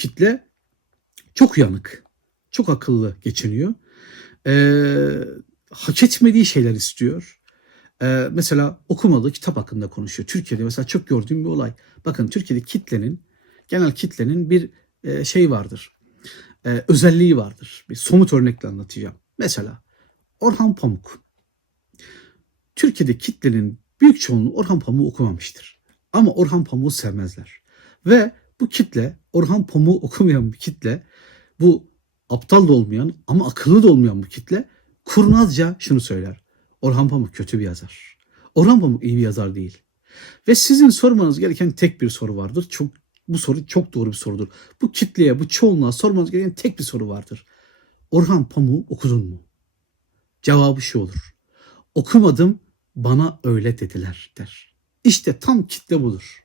kitle çok uyanık, çok akıllı geçiniyor. Ee, hak etmediği şeyler istiyor. Ee, mesela okumadığı kitap hakkında konuşuyor. Türkiye'de mesela çok gördüğüm bir olay. Bakın Türkiye'de kitlenin, genel kitlenin bir e, şey vardır. Ee, özelliği vardır. Bir somut örnekle anlatacağım. Mesela Orhan Pamuk. Türkiye'de kitlenin büyük çoğunluğu Orhan Pamuk'u okumamıştır. Ama Orhan Pamuk'u sevmezler. Ve bu kitle, Orhan Pamuk'u okumayan bir kitle, bu aptal da olmayan ama akıllı da olmayan bu kitle kurnazca şunu söyler. Orhan Pamuk kötü bir yazar. Orhan Pamuk iyi bir yazar değil. Ve sizin sormanız gereken tek bir soru vardır. Çok bu soru çok doğru bir sorudur. Bu kitleye, bu çoğunluğa sormanız gereken tek bir soru vardır. Orhan Pamuk'u okudun mu? Cevabı şu olur. Okumadım, bana öyle dediler der. İşte tam kitle budur.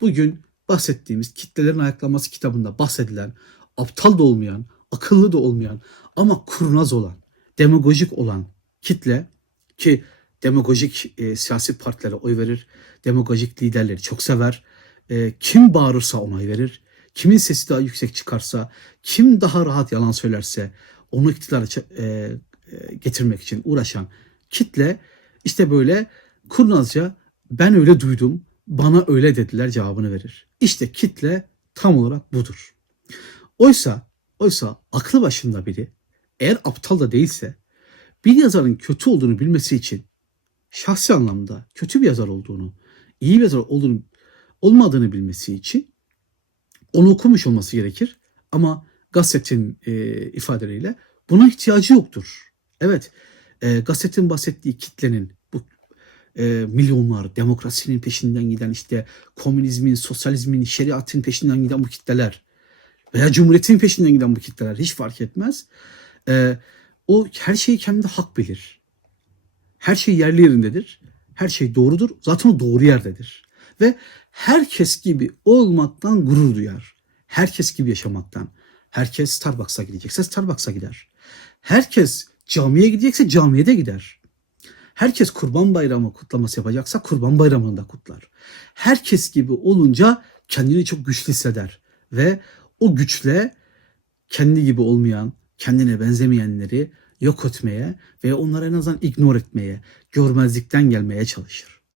Bugün bahsettiğimiz kitlelerin ayaklanması kitabında bahsedilen aptal da olmayan, akıllı da olmayan ama kurnaz olan, demagojik olan kitle ki demagojik e, siyasi partilere oy verir, demagojik liderleri çok sever. E, kim bağırırsa onay verir. Kimin sesi daha yüksek çıkarsa, kim daha rahat yalan söylerse onu iktidara e, e, getirmek için uğraşan kitle işte böyle kurnazca ben öyle duydum, bana öyle dediler cevabını verir. İşte kitle tam olarak budur. Oysa, oysa aklı başında biri eğer aptal da değilse bir yazarın kötü olduğunu bilmesi için şahsi anlamda kötü bir yazar olduğunu, iyi bir yazar olduğunu olmadığını bilmesi için onu okumuş olması gerekir. Ama gazetenin e, ifadeleriyle buna ihtiyacı yoktur. Evet, e, gazetenin bahsettiği kitlenin e, milyonlar, demokrasinin peşinden giden işte komünizmin, sosyalizmin, şeriatın peşinden giden bu kitleler veya cumhuriyetin peşinden giden bu kitleler hiç fark etmez. E, o her şeyi kendi hak bilir. Her şey yerli yerindedir. Her şey doğrudur. Zaten o doğru yerdedir. Ve herkes gibi olmaktan gurur duyar. Herkes gibi yaşamaktan. Herkes Starbucks'a gidecekse Starbucks'a gider. Herkes camiye gidecekse camiye de gider. Herkes kurban bayramı kutlaması yapacaksa kurban bayramını da kutlar. Herkes gibi olunca kendini çok güçlü hisseder. Ve o güçle kendi gibi olmayan, kendine benzemeyenleri yok etmeye ve onları en azından ignore etmeye, görmezlikten gelmeye çalışır.